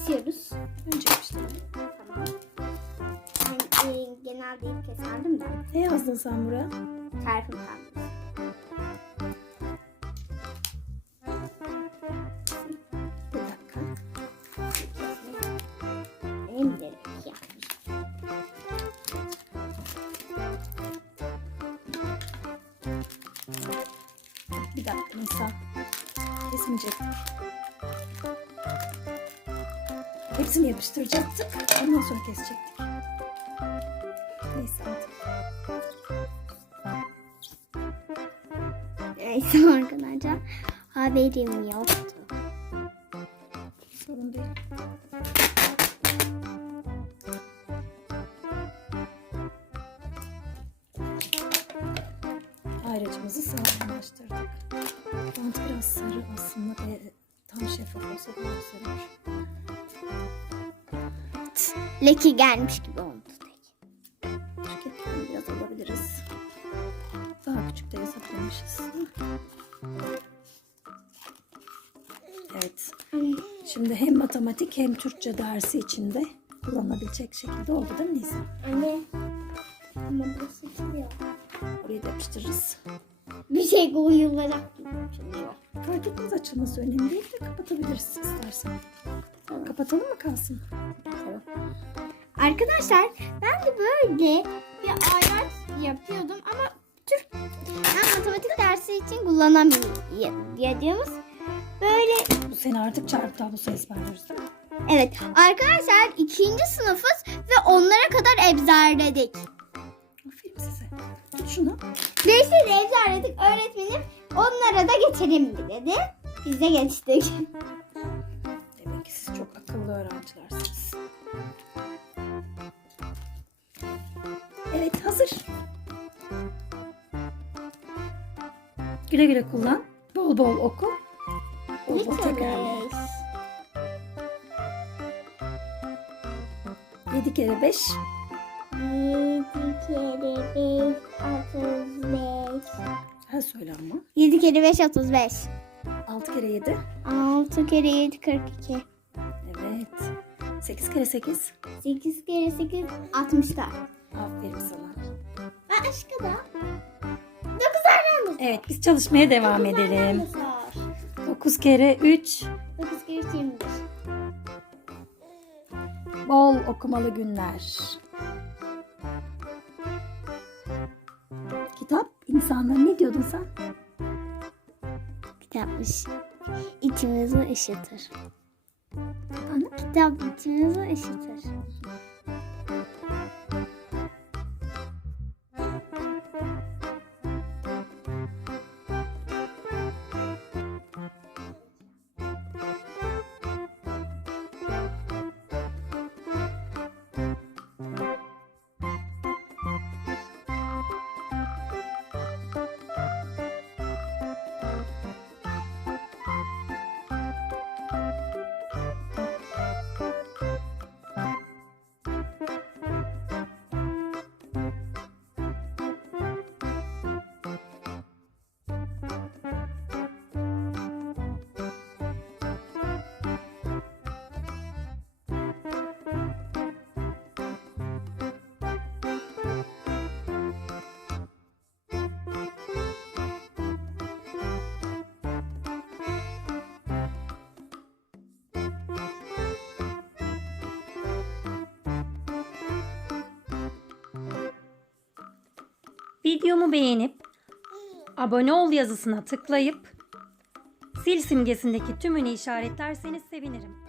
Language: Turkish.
kesiyoruz. Önce yapıştıralım. Tamam. Ben e, genelde ip keserdim de. Ne yazdın sen buraya? Tarifim kalmış. Bir dakika. Benim de yapmış. Bir dakika Nisa. Kesmeyecek. Hepsini yapıştıracaktık. Ondan sonra kesecektik. Neyse artık. Neyse arkadaşlar. Haberim yoktu. Sorun değil. Ayracımızı sağlamlaştırdık. Bant biraz sarı aslında ve tam şeffaf olsa daha olur. Leke gelmiş gibi oldu. Şirketten biraz alabiliriz. Daha küçük de hesaplamışız. Evet. Şimdi hem matematik hem Türkçe dersi içinde kullanabilecek şekilde oldu değil mi Nisa? Anne. Ama burası çıkıyor. Orayı da yapıştırırız. Bir şey koyularak açılıyor. Fark etmez açılması önemli değil de kapatabiliriz istersen. Kapatalım mı kalsın? Arkadaşlar ben de böyle bir ayraç yapıyordum ama Türk ben matematik dersi için kullanamıyordum. Böyle Bu sene artık çarpı tablosu ezberliyoruz değil mi? evet arkadaşlar ikinci sınıfız ve onlara kadar ezberledik. Tut şunu. Beşte de ezberledik öğretmenim onlara da geçelim dedi. Biz de geçtik. Demek ki siz çok akıllı öğrencilersiniz. Evet hazır. Güle güle kullan. Bol bol oku. Bol bol tekrarla. 7 kere 5. Ha söyle ama. 7 kere 5 35. 6 kere 7. 6 kere 7 42. Evet. 8 kere 8. 8 kere 8 60'lar. Aferin sana. Başka da 9'lardan da Evet biz çalışmaya devam edelim. 9 kere 3. 9 kere 3 21. Bol okumalı günler. İnsanlar ne diyordun sen? Kitapmış. İçimizi ışıtır. Efendim? Kitap içimizi ışıtır. Videomu beğenip abone ol yazısına tıklayıp zil simgesindeki tümünü işaretlerseniz sevinirim.